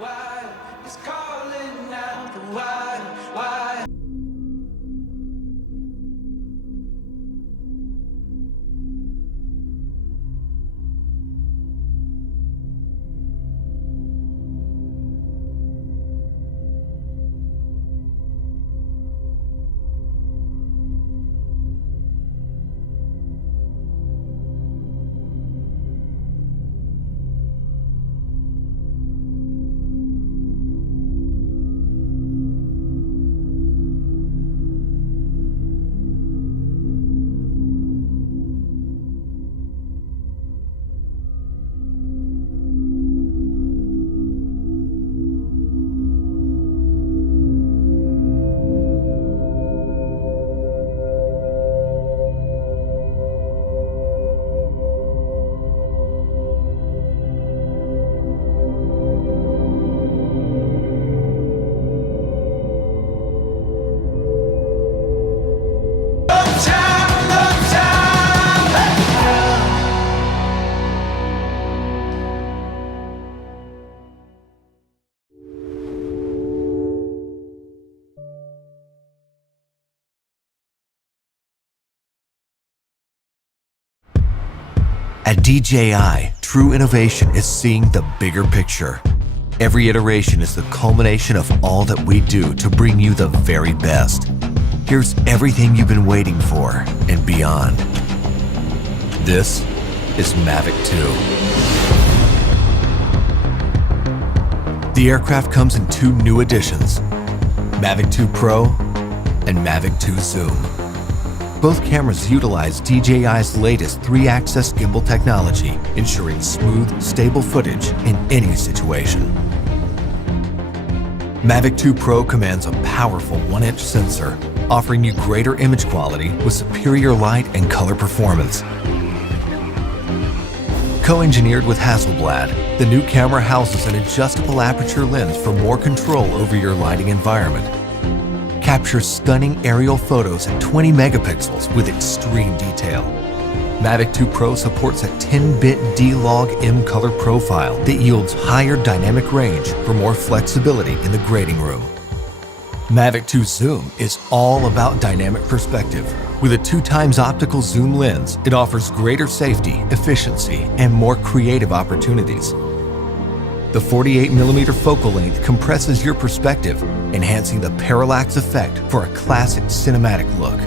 why is calling out the why. At DJI, true innovation is seeing the bigger picture. Every iteration is the culmination of all that we do to bring you the very best. Here's everything you've been waiting for and beyond. This is Mavic 2. The aircraft comes in two new editions, Mavic 2 Pro and Mavic 2 Zoom. Both cameras utilize DJI's latest 3-axis gimbal technology, ensuring smooth, stable footage in any situation. Mavic 2 Pro commands a powerful 1-inch sensor, offering you greater image quality with superior light and color performance. Co-engineered with Hasselblad, the new camera houses an adjustable aperture lens for more control over your lighting environment. Captures stunning aerial photos at 20 megapixels with extreme detail. Mavic 2 Pro supports a 10-bit D-Log M color profile that yields higher dynamic range for more flexibility in the grading room. Mavic 2 Zoom is all about dynamic perspective. With a 2x optical zoom lens, it offers greater safety, efficiency, and more creative opportunities. The 48mm focal length compresses your perspective, enhancing the parallax effect for a classic cinematic look.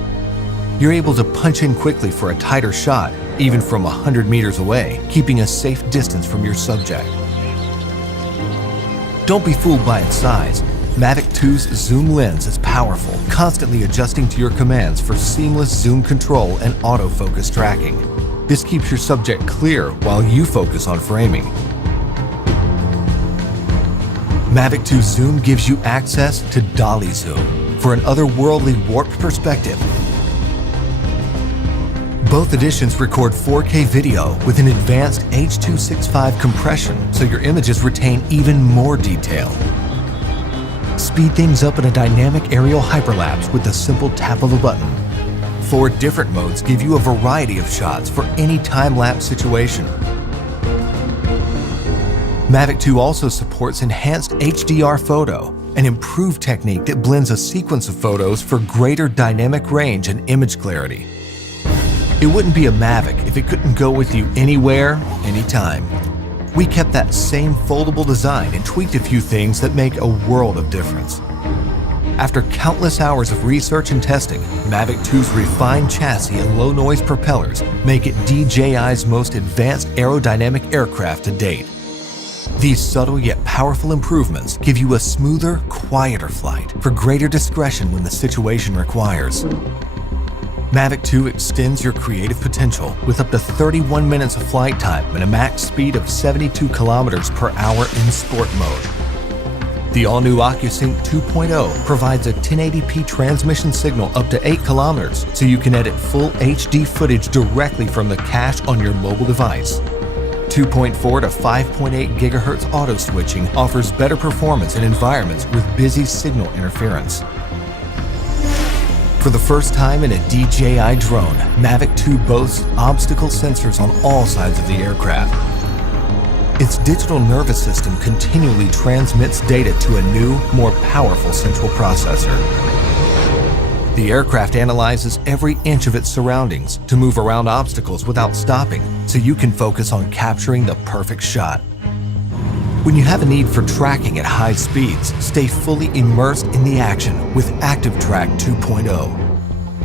You're able to punch in quickly for a tighter shot, even from 100 meters away, keeping a safe distance from your subject. Don't be fooled by its size. Mavic 2's zoom lens is powerful, constantly adjusting to your commands for seamless zoom control and autofocus tracking. This keeps your subject clear while you focus on framing. Mavic 2 Zoom gives you access to dolly zoom for an otherworldly warped perspective. Both editions record 4K video with an advanced H.265 compression, so your images retain even more detail. Speed things up in a dynamic aerial hyperlapse with the simple tap of a button. 4 different modes give you a variety of shots for any time-lapse situation. Mavic 2 also supports enhanced HDR photo, an improved technique that blends a sequence of photos for greater dynamic range and image clarity. It wouldn't be a Mavic if it couldn't go with you anywhere, anytime. We kept that same foldable design and tweaked a few things that make a world of difference. After countless hours of research and testing, Mavic 2's refined chassis and low-noise propellers make it DJI's most advanced aerodynamic aircraft to date. These subtle yet powerful improvements give you a smoother, quieter flight for greater discretion when the situation requires. Mavic 2 extends your creative potential with up to 31 minutes of flight time and a max speed of 72 kilometers per hour in sport mode. The all-new OcuSync 2.0 provides a 1080p transmission signal up to 8 kilometers, so you can edit full HD footage directly from the cache on your mobile device. 2.4 to 5.8 GHz auto switching offers better performance in environments with busy signal interference. For the first time in a DJI drone, Mavic 2 boasts obstacle sensors on all sides of the aircraft. Its digital nervous system continually transmits data to a new, more powerful central processor. The aircraft analyzes every inch of its surroundings to move around obstacles without stopping, so you can focus on capturing the perfect shot. When you have a need for tracking at high speeds, stay fully immersed in the action with Active Track 2.0.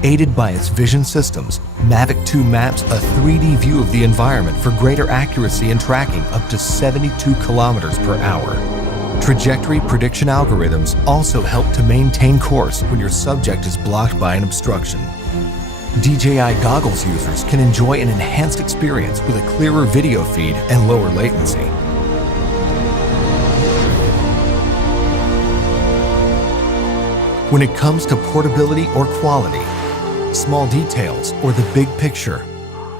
Aided by its vision systems, Mavic 2 maps a 3D view of the environment for greater accuracy in tracking up to 72 kilometers per hour. Trajectory prediction algorithms also help to maintain course when your subject is blocked by an obstruction. DJI goggles users can enjoy an enhanced experience with a clearer video feed and lower latency. When it comes to portability or quality, small details or the big picture,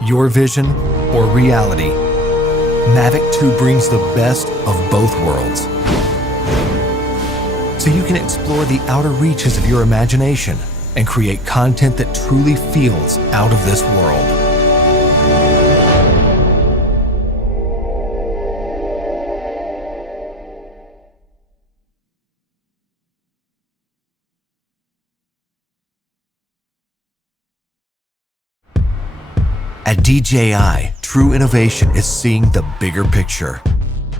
your vision or reality, Mavic 2 brings the best of both worlds. So you can explore the outer reaches of your imagination and create content that truly feels out of this world. At DJI, true innovation is seeing the bigger picture.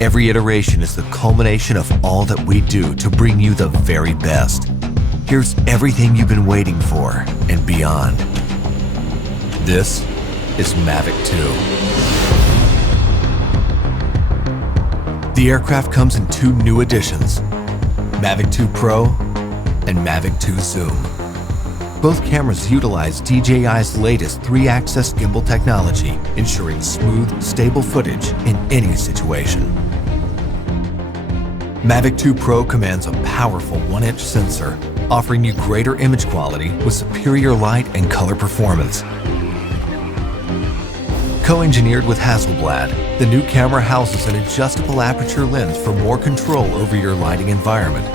Every iteration is the culmination of all that we do to bring you the very best. Here's everything you've been waiting for and beyond. This is Mavic 2. The aircraft comes in two new editions, Mavic 2 Pro and Mavic 2 Zoom. Both cameras utilize DJI's latest 3-axis gimbal technology, ensuring smooth, stable footage in any situation. Mavic 2 Pro commands a powerful 1-inch sensor, offering you greater image quality with superior light and color performance. Co-engineered with Hasselblad, the new camera houses an adjustable aperture lens for more control over your lighting environment.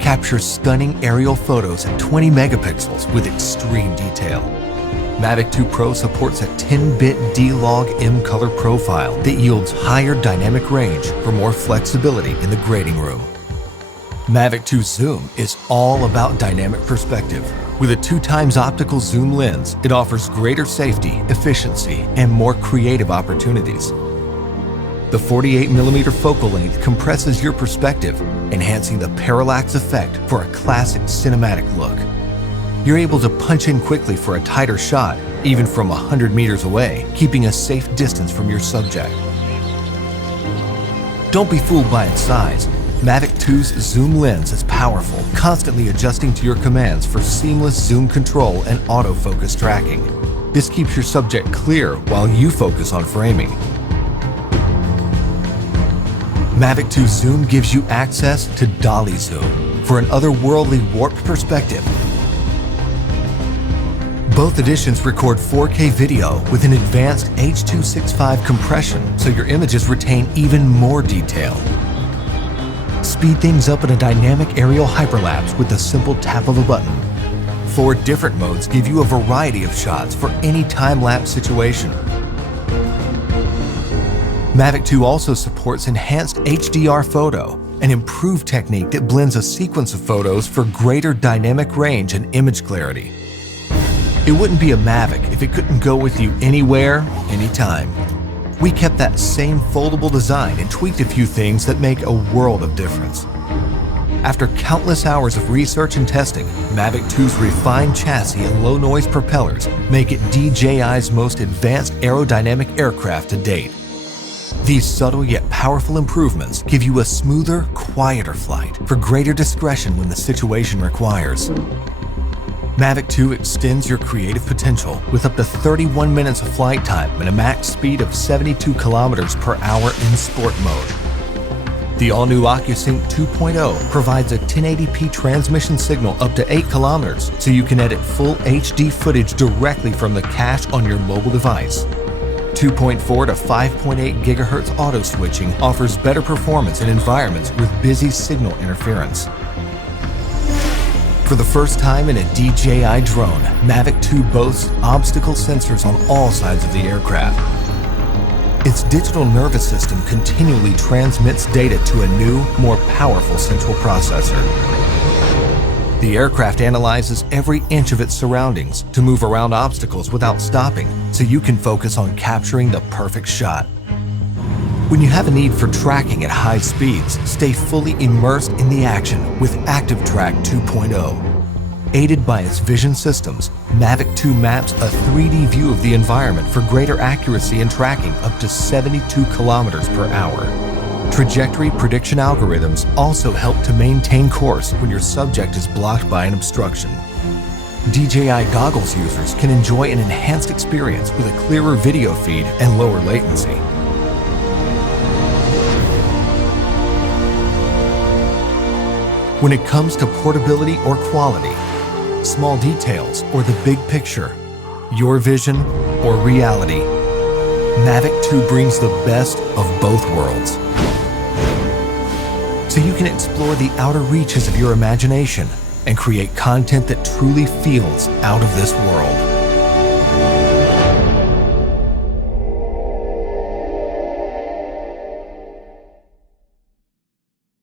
Captures stunning aerial photos at 20 megapixels with extreme detail. Mavic 2 Pro supports a 10-bit D-Log M color profile that yields higher dynamic range for more flexibility in the grading room. Mavic 2 Zoom is all about dynamic perspective. With a 2x optical zoom lens, it offers greater safety, efficiency, and more creative opportunities. The 48mm focal length compresses your perspective, enhancing the parallax effect for a classic cinematic look. You're able to punch in quickly for a tighter shot, even from 100 meters away, keeping a safe distance from your subject. Don't be fooled by its size. Mavic 2's zoom lens is powerful, constantly adjusting to your commands for seamless zoom control and autofocus tracking. This keeps your subject clear while you focus on framing. Mavic 2 Zoom gives you access to Dolly Zoom for an otherworldly warped perspective. Both editions record 4K video with an advanced H.265 compression, so your images retain even more detail. Speed things up in a dynamic aerial hyperlapse with the simple tap of a button. 4 different modes give you a variety of shots for any time-lapse situation. Mavic 2 also supports enhanced HDR photo, an improved technique that blends a sequence of photos for greater dynamic range and image clarity. It wouldn't be a Mavic if it couldn't go with you anywhere, anytime. We kept that same foldable design and tweaked a few things that make a world of difference. After countless hours of research and testing, Mavic 2's refined chassis and low-noise propellers make it DJI's most advanced aerodynamic aircraft to date. These subtle yet powerful improvements give you a smoother, quieter flight for greater discretion when the situation requires. Mavic 2 extends your creative potential with up to 31 minutes of flight time and a max speed of 72 kilometers per hour in sport mode. The all-new OcuSync 2.0 provides a 1080p transmission signal up to 8 kilometers, so you can edit full HD footage directly from the cache on your mobile device. 2.4 to 5.8 GHz auto switching offers better performance in environments with busy signal interference. For the first time in a DJI drone, Mavic 2 boasts obstacle sensors on all sides of the aircraft. Its digital nervous system continually transmits data to a new, more powerful central processor. The aircraft analyzes every inch of its surroundings to move around obstacles without stopping, so you can focus on capturing the perfect shot. When you have a need for tracking at high speeds, stay fully immersed in the action with Active Track 2.0. Aided by its vision systems, Mavic 2 maps a 3D view of the environment for greater accuracy and tracking up to 72 kilometers per hour. Trajectory prediction algorithms also help to maintain course when your subject is blocked by an obstruction. DJI goggles users can enjoy an enhanced experience with a clearer video feed and lower latency. When it comes to portability or quality, small details or the big picture, your vision or reality, Mavic 2 brings the best of both worlds. So you can explore the outer reaches of your imagination and create content that truly feels out of this world.